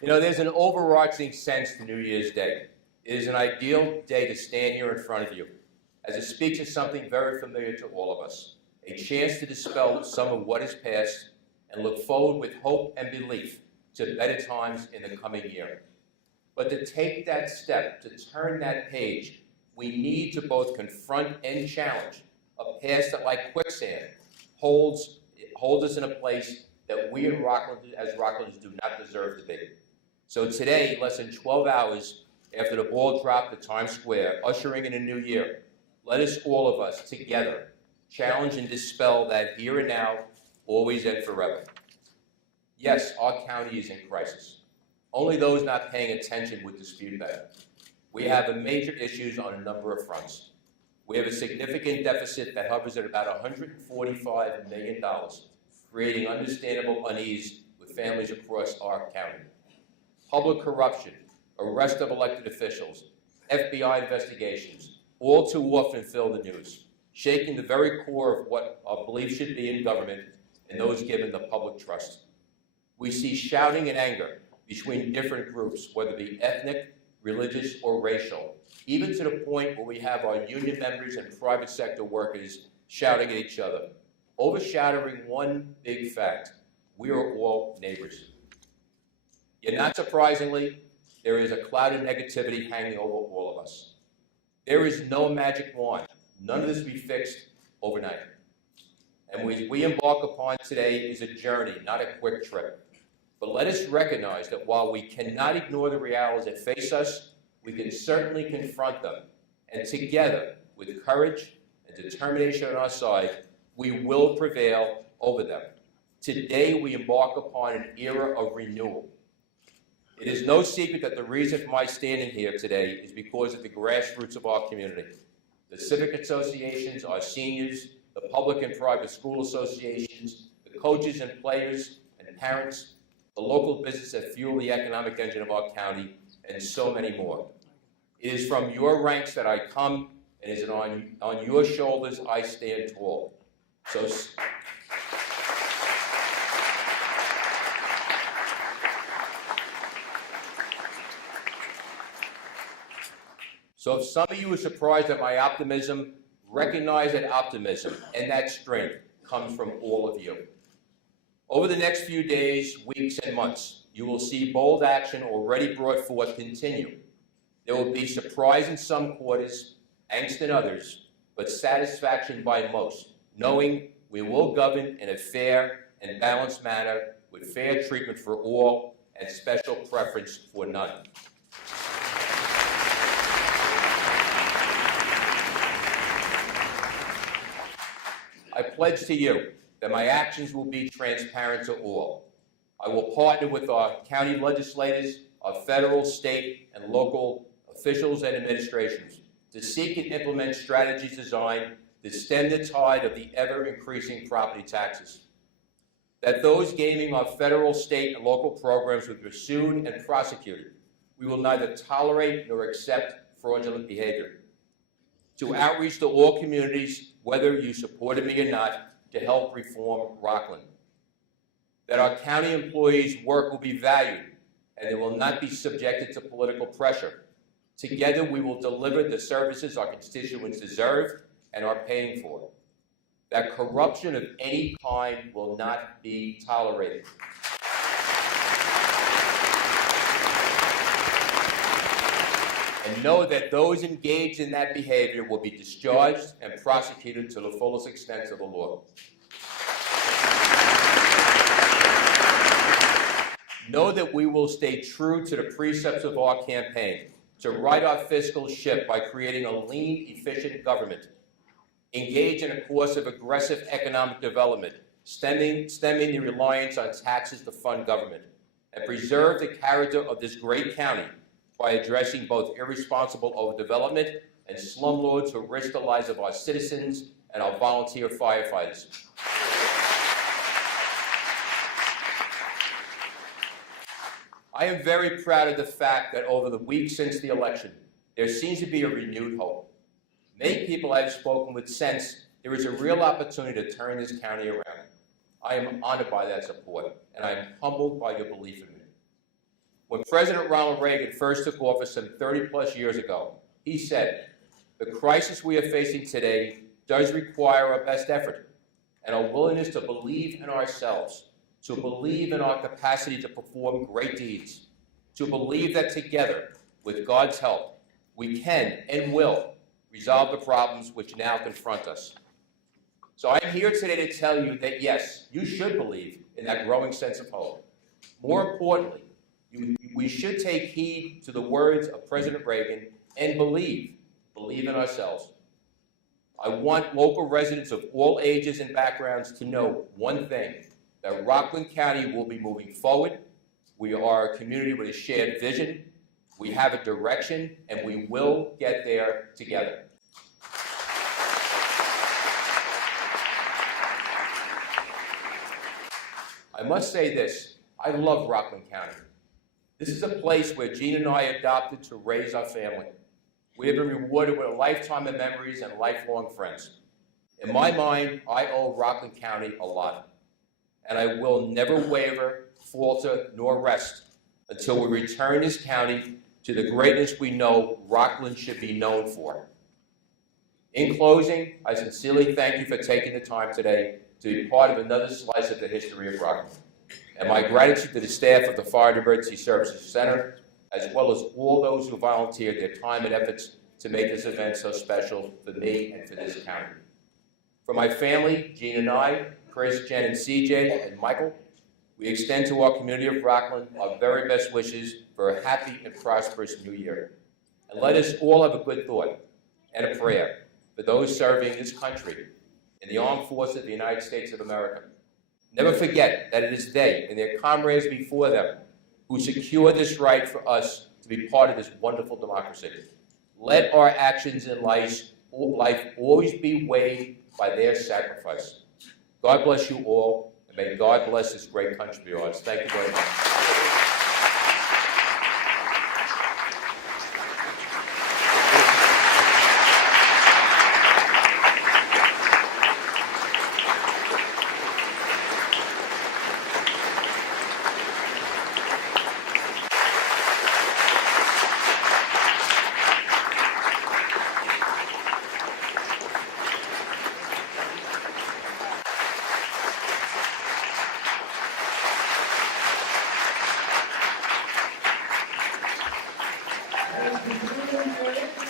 You know, there's an overarching sense to New Year's Day. It is an ideal day to stand here in front of you, as it speaks of something very familiar to all of us, a chance to dispel some of what is past and look forward with hope and belief to better times in the coming year. But to take that step, to turn that page, we need to both confront and challenge a past that, like quicksand, holds us in a place that we as Rocklanders do not deserve to be. So today, less than 12 hours after the ball dropped at Times Square, ushering in a new year, let us, all of us, together, challenge and dispel that here and now, always and forever. Yes, our county is in crisis. Only those not paying attention would dispute that. We have major issues on a number of fronts. We have a significant deficit that hovers at about $145 million, creating understandable unease with families across our county. Public corruption, arrest of elected officials, FBI investigations, all too often fill the news, shaking the very core of what our belief should be in government and those given the public trust. We see shouting and anger between different groups, whether it be ethnic, religious, or racial, even to the point where we have our union members and private sector workers shouting at each other, overshadowing one big fact: we are all neighbors. Yet not surprisingly, there is a cloud of negativity hanging over all of us. There is no magic wand. None of this will be fixed overnight. And what we embark upon today is a journey, not a quick trip. But let us recognize that while we cannot ignore the realities that face us, we can certainly confront them. And together, with courage and determination on our side, we will prevail over them. Today, we embark upon an era of renewal. It is no secret that the reason for my standing here today is because of the grassroots of our community. The civic associations, our seniors, the public and private school associations, the coaches and players and parents, the local business that fuel the economic engine of our county, and so many more. It is from your ranks that I come, and it is on your shoulders I stand tall. So if some of you are surprised at my optimism, recognize that optimism and that strength comes from all of you. Over the next few days, weeks, and months, you will see bold action already brought forth continue. There will be surprise in some quarters, angst in others, but satisfaction by most, knowing we will govern in a fair and balanced manner with fair treatment for all and special preference for none. I pledge to you that my actions will be transparent to all. I will partner with our county legislators, our federal, state, and local officials and administrations to seek and implement strategies designed to stem the tide of the ever-increasing property taxes. That those gaming our federal, state, and local programs will be pursued and prosecuted. We will neither tolerate nor accept fraudulent behavior. To outreach to all communities, whether you supported me or not, to help reform Rockland. That our county employees' work will be valued and they will not be subjected to political pressure. Together, we will deliver the services our constituents deserve and are paying for. That corruption of any kind will not be tolerated. And know that those engaged in that behavior will be discharged and prosecuted to the fullest extent of the law. Know that we will stay true to the precepts of our campaign, to right our fiscal ship by creating a lean, efficient government, engage in a course of aggressive economic development, stemming the reliance on taxes to fund government, and preserve the character of this great county by addressing both irresponsible overdevelopment and slumlords who risk the lives of our citizens and our volunteer firefighters. I am very proud of the fact that over the week since the election, there seems to be a renewed hope. Many people I have spoken with sense there is a real opportunity to turn this county around. I am honored by that support, and I am humbled by your belief in me. When President Ronald Reagan first took office some 30-plus years ago, he said, "The crisis we are facing today does require our best effort and our willingness to believe in ourselves, to believe in our capacity to perform great deeds, to believe that together, with God's help, we can and will resolve the problems which now confront us." So I'm here today to tell you that yes, you should believe in that growing sense of hope. More importantly, we should take heed to the words of President Reagan and believe in ourselves. I want local residents of all ages and backgrounds to know one thing, that Rockland County will be moving forward. We are a community with a shared vision. We have a direction, and we will get there together. I must say this, I love Rockland County. This is a place where Gene and I adopted to raise our family. We have been rewarded with a lifetime of memories and lifelong friends. In my mind, I owe Rockland County a lot, and I will never waver, falter, nor rest until we return this county to the greatness we know Rockland should be known for. In closing, I sincerely thank you for taking the time today to be part of another slice of the history of Rockland. And my gratitude to the staff of the Fire and Emergency Services Center, as well as all those who volunteered their time and efforts to make this event so special for me and for this county. For my family, Gene and I, Chris, Jen, and CJ, and Michael, we extend to our community of Rockland our very best wishes for a happy and prosperous new year. And let us all have a good thought and a prayer for those serving this country in the armed forces of the United States of America. Never forget that it is they and their comrades before them who secure this right for us to be part of this wonderful democracy. Let our actions in life always be weighed by their sacrifice. God bless you all, and may God bless this great country of ours. Thank you very much. Thank you.